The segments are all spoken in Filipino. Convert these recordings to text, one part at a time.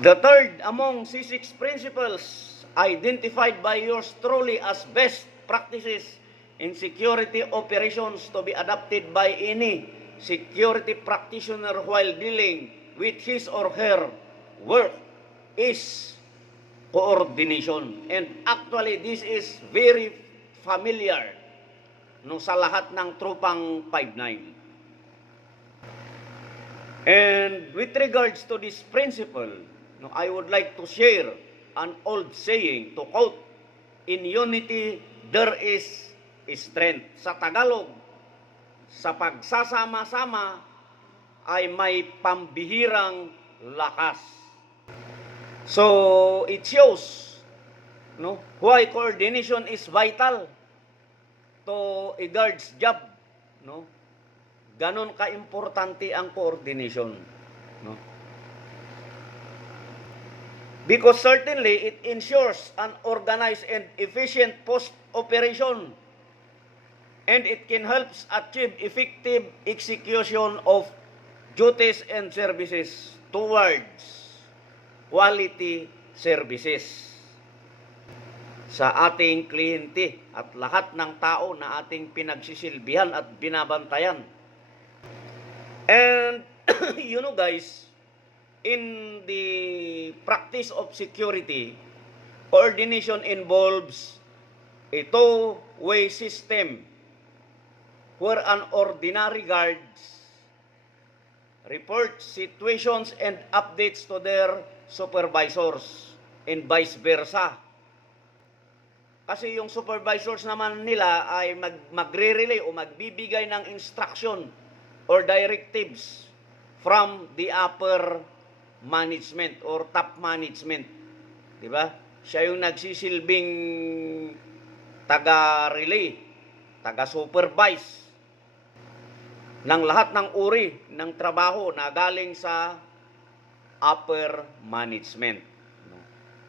The third among C6 principles identified by yours truly as best practices in security operations to be adopted by any security practitioner while dealing with his or her work is coordination. And actually, this is very familiar sa lahat ng tropang 5-9. And with regards to this principle, I would like to share an old saying, to quote, "In unity, there is strength." Sa Tagalog, sa pagsasama-sama ay may pambihirang lakas. So, it shows why coordination is vital to a guard's job. Ganon ka-importante ang coordination. Because certainly, it ensures an organized and efficient post-operation, and it can help achieve effective execution of duties and services towards quality services sa ating kliyente at lahat ng tao na ating pinagsisilbihan at binabantayan. And guys, in the practice of security, coordination involves a two-way system where an ordinary guards reports situations and updates to their supervisors and vice versa. Kasi yung supervisors naman nila ay magre-relay o magbibigay ng instruction or directives from the upper management or top management. Diba? Siya yung nagsisilbing taga-relay, taga-supervise ng lahat ng uri ng trabaho na galing sa upper management.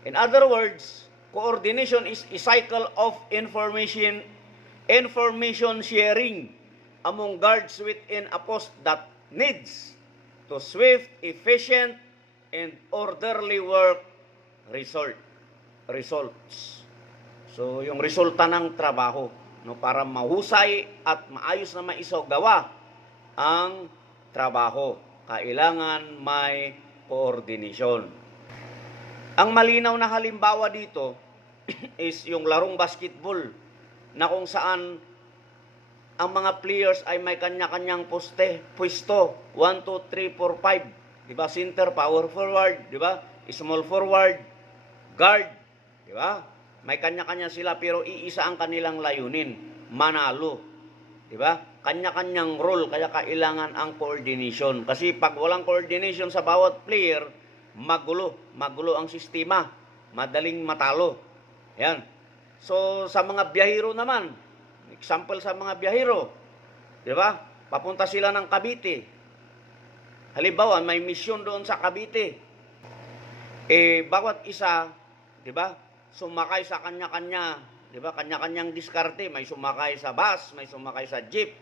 In other words, coordination is a cycle of information sharing among guards within a post that needs to swift, efficient, and orderly work results. So, yung resulta ng trabaho, para mahusay at maayos na maisagawa ang trabaho, kailangan may coordination. Ang malinaw na halimbawa dito is yung larong basketball na kung saan ang mga players ay may kanya-kanyang pwesto, 1, 2, 3, 4, 5. Diba? Center, power forward, diba? Small forward, guard, diba? May kanya-kanya sila pero iisa ang kanilang layunin, manalo. Diba? Kanya-kanyang role, kaya kailangan ang coordination. Kasi pag walang coordination sa bawat player, magulo ang sistema, madaling matalo. Yan. So, sa mga biyahero naman, example sa mga biyahero, di ba? Papunta sila ng Cavite. Halimbawa, may misyon doon sa Cavite. Bawat isa, di ba? Sumakay sa kanya-kanya, di ba? Kanya-kanyang diskarte. May sumakay sa bus, may sumakay sa jeep,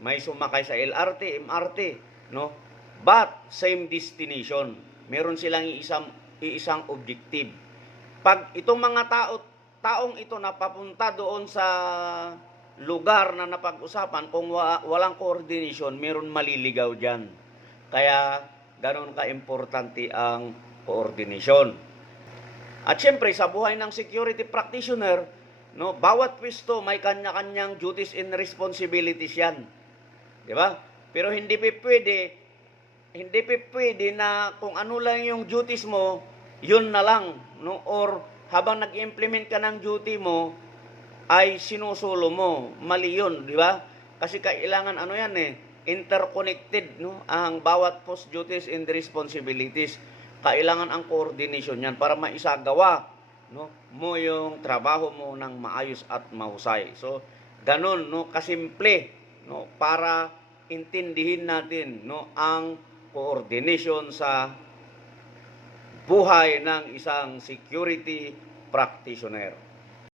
may sumakay sa LRT, MRT, But same destination. Meron silang iisang objective. Pag itong mga taong ito napapunta doon sa lugar na napag-usapan, kung walang coordination, meron maliligaw dyan. Kaya, ganoon ka-importante ang coordination. At syempre, sa buhay ng security practitioner, bawat pwesto may kanya-kanyang duties and responsibilities yan. Di ba? Pero hindi pwede na kung ano lang yung duties mo, yun na lang. Or habang nag-implement ka ng duty mo, ay sinusulo mo. Mali yun, di ba? Kasi kailangan interconnected, ang bawat post duties and responsibilities. Kailangan ang coordination yan para maisagawa mo yung trabaho mo ng maayos at mahusay. So, ganun, kasimple, para intindihin natin, ang coordination sa buhay ng isang security practitioner.